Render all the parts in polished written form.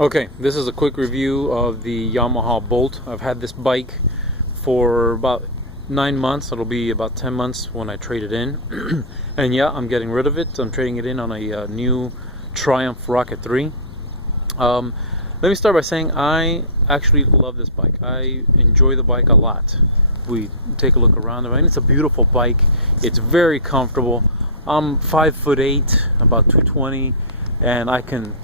Okay, this is a quick review of the Yamaha Bolt. I've had this bike for about 9 months. It'll be about 10 months when I trade it in. And yeah, I'm getting rid of it. I'm trading it in on a new Triumph Rocket 3. Let me start by saying I actually love this bike. I enjoy the bike a lot. We take a look around. I mean, it's a beautiful bike. It's very comfortable. I'm 5'8", about 220, and I can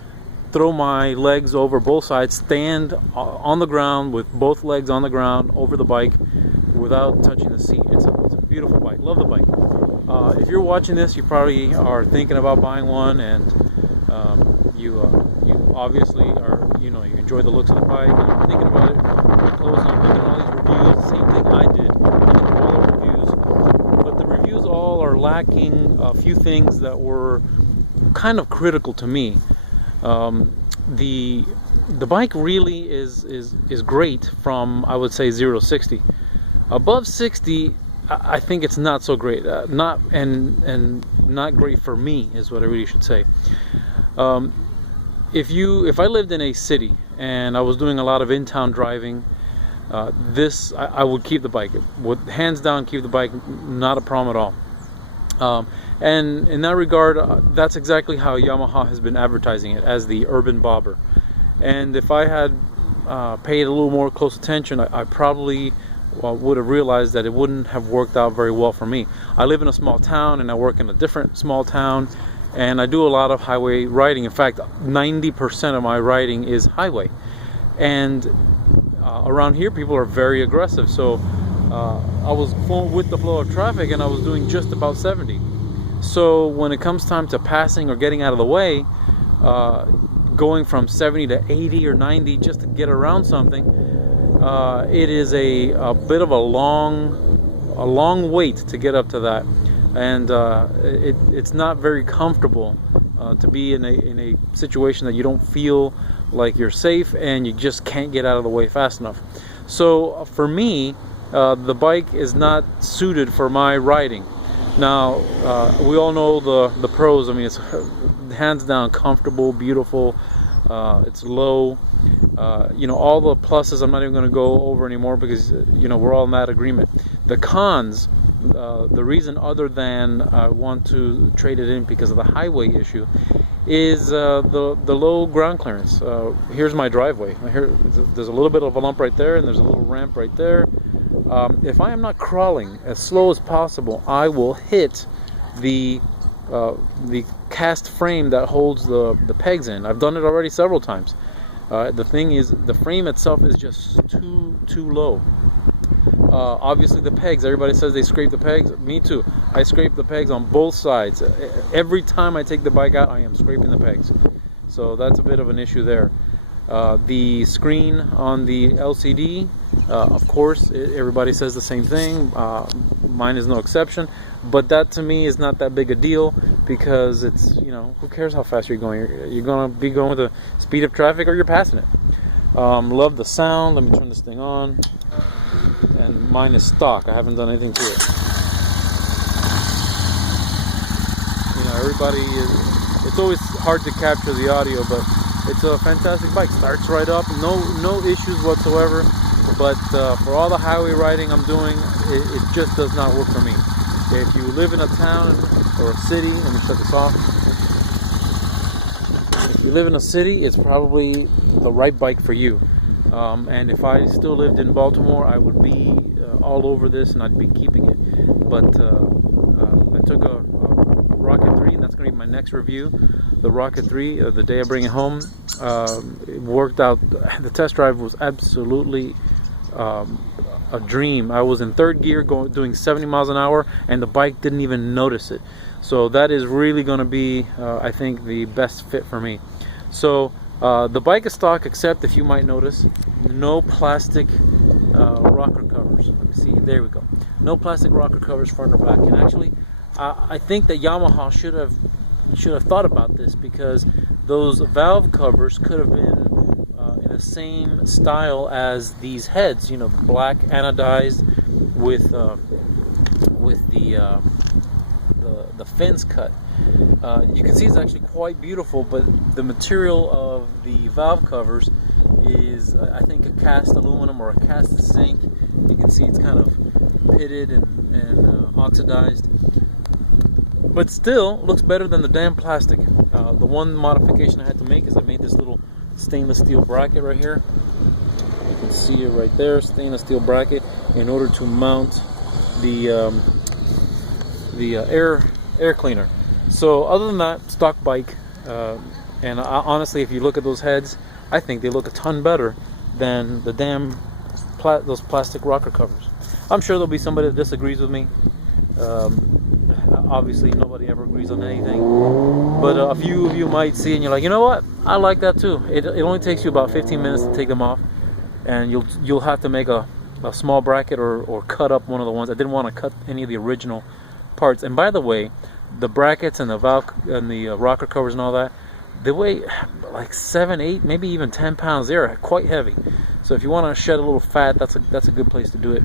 throw my legs over both sides, stand on the ground with both legs on the ground over the bike without touching the seat. It's a beautiful bike. Love the bike. If you're watching this, you probably are thinking about buying one, and you obviously are, you enjoy the looks of the bike, and you're thinking about it very close, and you're looking at all these reviews. Same thing I did. I looked at all the reviews, but the reviews all are lacking a few things that were kind of critical to me. The bike really is great from, I would say, 0 to 60. Above 60, I think it's not so great. Not great for me is what I really should say. If I lived in a city and I was doing a lot of in-town driving, I would keep the bike. Would hands down keep the bike. Not a problem at all. And in that regard, that's exactly how Yamaha has been advertising it, as the urban bobber. And if I had paid a little more close attention, I probably would have realized that it wouldn't have worked out very well for me. I live in a small town, and I work in a different small town, and I do a lot of highway riding. In fact, 90% of my riding is highway. And around here, people are very aggressive. So I was with the flow of traffic, and I was doing just about 70. So when it comes time to passing or getting out of the way, going from 70 to 80 or 90 just to get around something, it is a bit of a long wait to get up to that, and it's not very comfortable to be in a situation that you don't feel like you're safe and you just can't get out of the way fast enough. So for me, the bike is not suited for my riding. Now, we all know the pros. I mean, it's hands down comfortable, beautiful. It's low. All the pluses I'm not even going to go over anymore, because we're all in that agreement. The cons, the reason other than I want to trade it in because of the highway issue, is the low ground clearance. Here's my driveway. There's a little bit of a lump right there, and there's a little ramp right there. If I am not crawling as slow as possible, I will hit the cast frame that holds the pegs in. I've done it already several times. The thing is, the frame itself is just too low. Obviously the pegs, everybody says they scrape the pegs. Me too. I scrape the pegs on both sides. Every time I take the bike out, I am scraping the pegs. So that's a bit of an issue there. The screen on the LCD, of course, everybody says the same thing. Mine is no exception. But that to me is not that big a deal, because it's, who cares how fast you're going? You're going to be going with the speed of traffic, or you're passing it. Love the sound. Let me turn this thing on. And mine is stock. I haven't done anything to it. Everybody it's always hard to capture the audio, but it's a fantastic bike. Starts right up, no issues whatsoever. But for all the highway riding I'm doing, it just does not work for me. If you live in a town or a city, let me shut this off. If you live in a city, it's probably the right bike for you. And if I still lived in Baltimore, I would be all over this, and I'd be keeping it. But I took a Rocket 3, and that's going to be my next review. The Rocket 3, the day I bring it home, it worked out. The test drive was absolutely a dream. I was in third gear doing 70 miles an hour, and the bike didn't even notice it. So that is really going to be, I think, the best fit for me. So the bike is stock, except, if you might notice, no plastic rocker covers. Let me see. There we go. No plastic rocker covers front or back. And actually, I think that Yamaha should have thought about this, because those valve covers could have been in the same style as these heads. Black anodized with the fins cut. You can see it's actually quite beautiful, but the material of the valve covers is, I think, a cast aluminum or a cast zinc. You can see it's kind of pitted and oxidized, but still looks better than the damn plastic. The one modification I had to make is I made this little stainless steel bracket right here. You can see it right there, stainless steel bracket, in order to mount the air cleaner. So other than that, stock bike. And honestly, if you look at those heads, I think they look a ton better than the damn those plastic rocker covers. I'm sure there'll be somebody that disagrees with me. Obviously, nobody ever agrees on anything, but a few of you might see and you're like, you know what? I like that too. It only takes you about 15 minutes to take them off, and you'll have to make a small bracket or cut up one of the ones. I didn't want to cut any of the original parts. And by the way, the brackets and the valve and the rocker covers and all that, they weigh like 7, 8, maybe even 10 pounds. They're quite heavy. So if you want to shed a little fat, that's a good place to do it.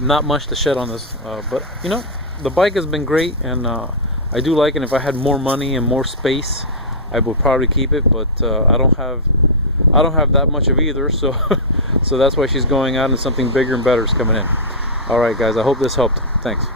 Not much to shed on this, but you know, the bike has been great, and I do like it. If I had more money and more space, I would probably keep it, but I don't have that much of either, so so that's why she's going out, and something bigger and better is coming in. All right, guys, I hope this helped. Thanks.